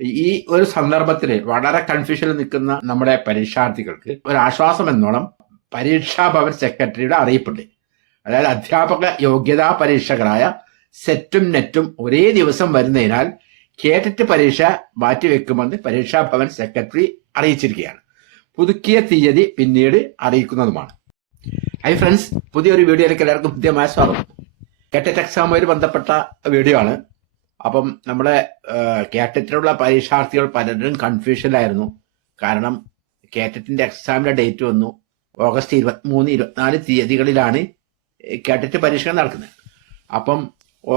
ഈ ഒരു സന്ദർഭത്തിൽ വളരെ കൺഫ്യൂഷനിൽ നിൽക്കുന്ന നമ്മുടെ പരീക്ഷാർത്ഥികൾക്ക് ഒരു ആശ്വാസം എന്നോണം പരീക്ഷാ ഭവൻ സെക്രട്ടറിയുടെ അറിയിപ്പുണ്ട്. അതായത് അധ്യാപക യോഗ്യതാ പരീക്ഷകളായ സെറ്റും നെറ്റും ഒരേ ദിവസം വരുന്നതിനാൽ കേട്ടിട്ട് പരീക്ഷ മാറ്റിവെക്കുമെന്ന് പരീക്ഷാ ഭവൻ സെക്രട്ടറി അറിയിച്ചിരിക്കുകയാണ്. പുതുക്കിയ തീയതി പിന്നീട് അറിയിക്കുന്നതുമാണ്. ഹൈ ഫ്രണ്ട്സ്, പുതിയൊരു വീഡിയോയിലേക്ക് എല്ലാവർക്കും ഹൃദ്യമായ സ്വാഗതം. കേട്ടറ്റ് എക്സാമുമായി ബന്ധപ്പെട്ട വീഡിയോ ആണ്. അപ്പം നമ്മുടെ കേട്ടറ്റിലുള്ള പരീക്ഷാർത്ഥികൾ പലരും കൺഫ്യൂഷനിലായിരുന്നു. കാരണം കേട്ടറ്റിന്റെ എക്സാമിന്റെ ഡേറ്റ് വന്നു. ഓഗസ്റ്റ് 23, 24 തീയതികളിലാണ് കേട്ടറ്റ് പരീക്ഷകൾ നടക്കുന്നത്. അപ്പം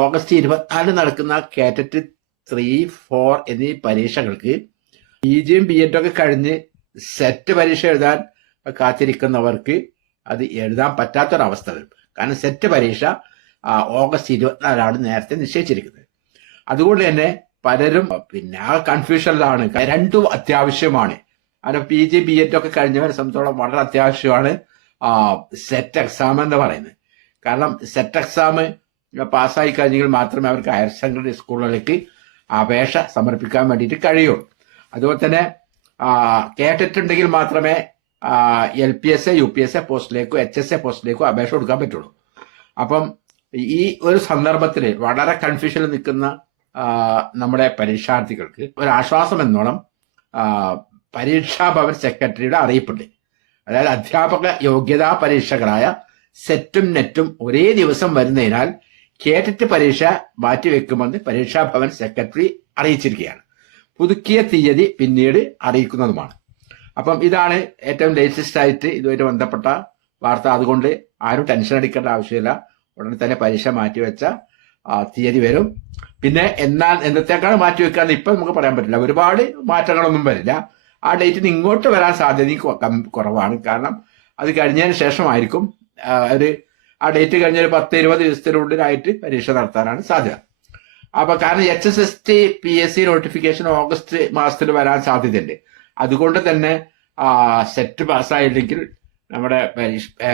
ഓഗസ്റ്റ് 24 നടക്കുന്ന കേട്ടറ്റ് 3, 4 എന്നീ പരീക്ഷകൾക്ക് PGയും BEdും ഒക്കെ കഴിഞ്ഞ് സെറ്റ് പരീക്ഷ എഴുതാൻ കാത്തിരിക്കുന്നവർക്ക് അത് എഴുതാൻ പറ്റാത്തൊരവസ്ഥ വരും. കാരണം സെറ്റ് പരീക്ഷ ഓഗസ്റ്റ് 24 നേരത്തെ നിശ്ചയിച്ചിരിക്കുന്നത്. അതുകൊണ്ട് തന്നെ പലരും ആ കൺഫ്യൂഷനിലാണ്. രണ്ടും അത്യാവശ്യമാണ്. കാരണം PG BEd ഒക്കെ കഴിഞ്ഞവരെ സംബന്ധിച്ചോളം വളരെ അത്യാവശ്യമാണ് സെറ്റ് എക്സാം എന്ന് പറയുന്നത്. കാരണം സെറ്റ് എക്സാം പാസ്സായി കഴിഞ്ഞെങ്കിൽ മാത്രമേ അവർക്ക് ഹയർ സെക്കൻഡറി സ്കൂളുകളിലേക്ക് അപേക്ഷ സമർപ്പിക്കാൻ വേണ്ടിയിട്ട് കഴിയുള്ളൂ. അതുപോലെ തന്നെ കേട്ടിട്ട് ഉണ്ടെങ്കിൽ മാത്രമേ LPSA, UPSA പോസ്റ്റിലേക്കോ HSA പോസ്റ്റിലേക്കോ അപേക്ഷ കൊടുക്കാൻ പറ്റുള്ളൂ. അപ്പം ഈ ഒരു സന്ദർഭത്തിൽ വളരെ കൺഫ്യൂഷനിൽ നിൽക്കുന്ന നമ്മുടെ പരീക്ഷാർത്ഥികൾക്ക് ഒരു ആശ്വാസം എന്നോണം പരീക്ഷാ ഭവൻ സെക്രട്ടറിയുടെ അറിയിപ്പുണ്ട്. അതായത് അധ്യാപക യോഗ്യതാ പരീക്ഷകളായ സെറ്റും നെറ്റും ഒരേ ദിവസം വരുന്നതിനാൽ കേട്ടിട്ട് പരീക്ഷ മാറ്റിവെക്കുമെന്ന് പരീക്ഷാ ഭവൻ സെക്രട്ടറി അറിയിച്ചിരിക്കുകയാണ്. പുതുക്കിയ തീയതി പിന്നീട് അറിയിക്കുന്നതുമാണ്. അപ്പം ഇതാണ് ഏറ്റവും ലേറ്റസ്റ്റ് ആയിട്ട് ഇതുമായിട്ട് ബന്ധപ്പെട്ട വാർത്ത. അതുകൊണ്ട് ആരും ടെൻഷൻ അടിക്കേണ്ട ആവശ്യമില്ല. ഉടനെ തന്നെ പരീക്ഷ മാറ്റിവെച്ച തീയതി വരും. പിന്നെ എന്നത്തേക്കാണ് മാറ്റിവെക്കാന്ന് ഇപ്പം നമുക്ക് പറയാൻ പറ്റില്ല. ഒരുപാട് മാറ്റങ്ങളൊന്നും വരില്ല. ആ ഡേറ്റിന് ഇങ്ങോട്ട് വരാൻ സാധ്യത കുറവാണ്. കാരണം അത് കഴിഞ്ഞതിന് ശേഷമായിരിക്കും ആ ഡേറ്റ് കഴിഞ്ഞ ഒരു 10-20 ദിവസത്തിനുള്ളിലായിട്ട് പരീക്ഷ നടത്താനാണ് സാധ്യത. അപ്പൊ കാരണം HSST PSC നോട്ടിഫിക്കേഷൻ ഓഗസ്റ്റ് മാസത്തിൽ വരാൻ സാധ്യതയുണ്ട്. അതുകൊണ്ട് തന്നെ സെറ്റ് പാസ്സായില്ലെങ്കിൽ നമ്മുടെ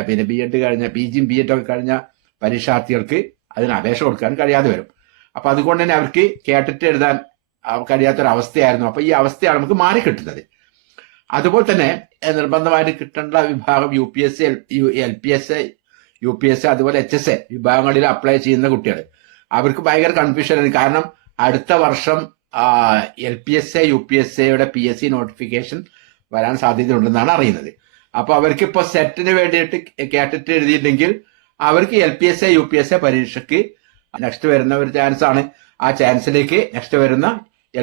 പിന്നെ BEd കഴിഞ്ഞ PGയും BEdും ഒക്കെ കഴിഞ്ഞ പരീക്ഷാർത്ഥികൾക്ക് അതിന് അപേക്ഷ കൊടുക്കാൻ കഴിയാതെ വരും. അപ്പൊ അതുകൊണ്ട് തന്നെ അവർക്ക് കേട്ടിട്ട് എഴുതാൻ കഴിയാത്തൊരവസ്ഥയായിരുന്നു. അപ്പൊ ഈ അവസ്ഥയാണ് നമുക്ക് മാറി കിട്ടുന്നത്. അതുപോലെ തന്നെ നിർബന്ധമായിട്ട് കിട്ടേണ്ട വിഭാഗം UPSC, LPSA, UPSA അതുപോലെ HSA വിഭാഗങ്ങളിൽ അപ്ലൈ ചെയ്യുന്ന കുട്ടികൾ, അവർക്ക് ഭയങ്കര കൺഫ്യൂഷനാണ്. കാരണം അടുത്ത വർഷം LPSA, UPSAയുടെ PSC നോട്ടിഫിക്കേഷൻ വരാൻ സാധ്യതയുണ്ടെന്നാണ് അറിയുന്നത്. അപ്പൊ അവർക്ക് ഇപ്പൊ സെറ്റിന് വേണ്ടിയിട്ട് കേട്ടിട്ട് എഴുതിയില്ലെങ്കിൽ അവർക്ക് LPSA, UPSA പരീക്ഷയ്ക്ക് നെക്സ്റ്റ് വരുന്ന ഒരു ചാൻസ് ആണ്. ആ ചാൻസിലേക്ക് നെക്സ്റ്റ് വരുന്ന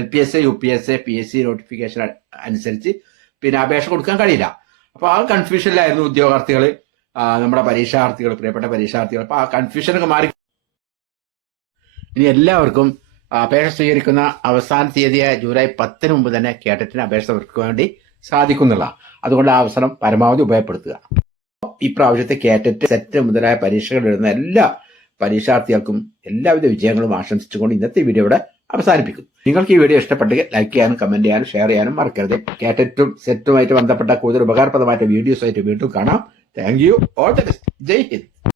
LPSA, UPSA PSC നോട്ടിഫിക്കേഷൻ അനുസരിച്ച് പിന്നെ അപേക്ഷ കൊടുക്കാൻ കഴിയില്ല. അപ്പൊ ആ കൺഫ്യൂഷനിലായിരുന്നു ഉദ്യോഗാർത്ഥികൾ, നമ്മുടെ പരീക്ഷാർത്ഥികൾ, പ്രിയപ്പെട്ട പരീക്ഷാർത്ഥികൾ. അപ്പൊ ആ കൺഫ്യൂഷനൊക്കെ മാറി ഇനി എല്ലാവർക്കും അപേക്ഷ സ്വീകരിക്കുന്ന അവസാന തീയതിയായ ജൂലൈ 10 മുമ്പ് തന്നെ കേട്ടറ്റിന് അപേക്ഷ സമർപ്പിക്കാൻ വേണ്ടി സാധിക്കുന്നില്ല. അതുകൊണ്ട് ആ അവസരം പരമാവധി ഉപയോഗപ്പെടുത്തുക. ഇപ്രാവശ്യത്തെ കേട്ടറ്റ്, സെറ്റ് മുതലായ പരീക്ഷകൾ എഴുതുന്ന എല്ലാ പരീക്ഷാർത്ഥികൾക്കും എല്ലാവിധ വിജയങ്ങളും ആശംസിച്ചുകൊണ്ട് ഇന്നത്തെ വീഡിയോ ഇവിടെ അവസാനിപ്പിക്കുന്നു. നിങ്ങൾക്ക് ഈ വീഡിയോ ഇഷ്ടപ്പെട്ടെങ്കിൽ ലൈക്ക് ചെയ്യാനും കമന്റ് ചെയ്യാനും ഷെയർ ചെയ്യാനും മറക്കരുത്. കേട്ടറ്റും സെറ്റുമായിട്ട് ബന്ധപ്പെട്ട കൂടുതൽ ഉപകാരപ്രദമായിട്ട് വീഡിയോസായിട്ട് വീണ്ടും കാണാം. Thank you. All the best. Jai Hind.